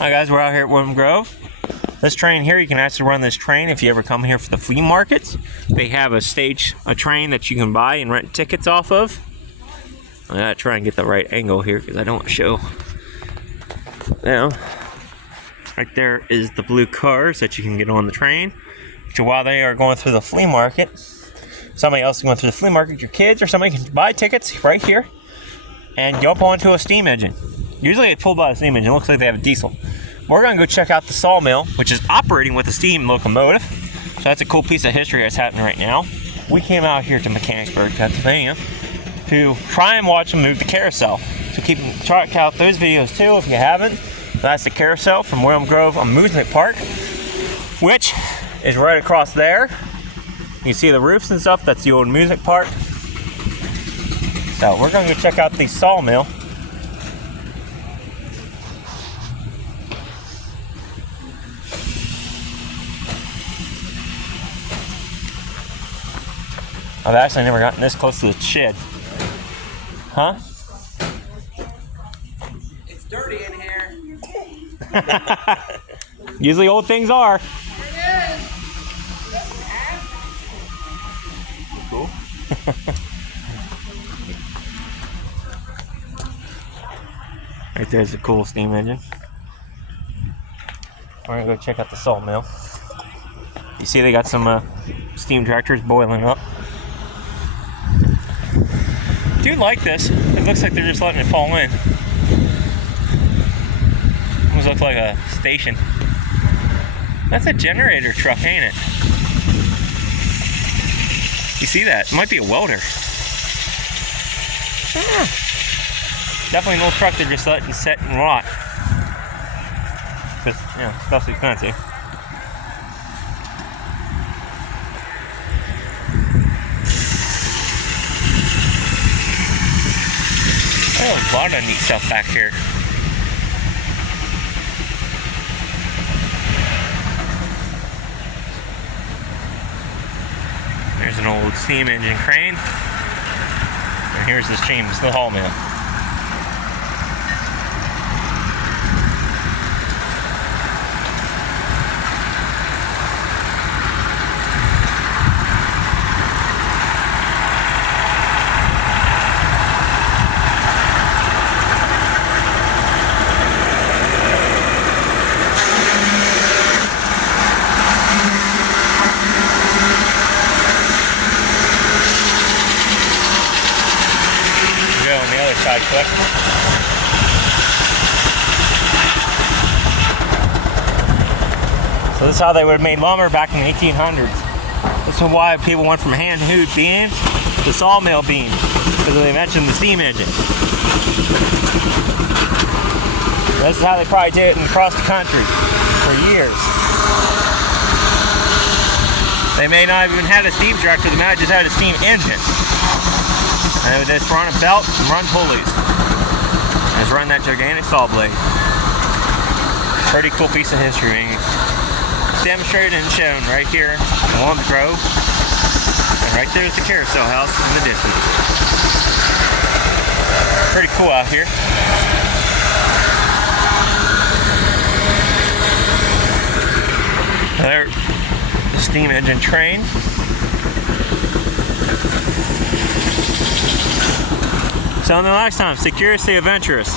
Hi guys, we're out here at Willam Grove. This train here, you can actually run this train if you ever come here for the flea markets. They have a train that you can buy and rent tickets off of. I gotta try and get the right angle here because I don't want to show. Now, right there is the blue cars that you can get on the train. So while they are going through the flea market, somebody else is going through the flea market, your kids or somebody can buy tickets right here and go up onto a steam engine. Usually it's pulled by a steam engine. It looks like they have a diesel. We're going to go check out the sawmill, which is operating with a steam locomotive. So that's a cool piece of history that's happening right now. We came out here to Mechanicsburg, Pennsylvania, to try and watch them move the carousel. So check out those videos too if you haven't. That's the carousel from Willam Grove Amusement Park, which is right across there. You can see the roofs and stuff. That's the old amusement park. So we're going to go check out the sawmill. I've actually never gotten this close to the shed. Huh? It's dirty in here. Usually old things are. It is. Cool. Right there's a cool steam engine. We're gonna go check out the sawmill. You see they got some steam tractors boiling up. Do like this. It looks like they're just letting it fall in. Almost looks like a station. That's a generator truck, ain't it? You see that? It might be a welder. Definitely an old truck they're just letting set and rot. Because, stuff's expensive. There's a lot of neat stuff back here. There's an old steam engine crane. And here's the haul mill. Side quick. So this is how they would have made lumber back in the 1800s. This is why people went from hand-hewed beams to sawmill beams, because they mentioned the steam engine. This is how they probably did it across the country for years. They may not have even had a steam tractor, they might have just had a steam engine. And they would just run a belt and run pulleys. And just run that gigantic saw blade. Pretty cool piece of history being demonstrated and shown right here in Willam Grove. And right there's the carousel house in the distance. Pretty cool out here. There, the steam engine train. So until next time, stay curious, stay adventurous.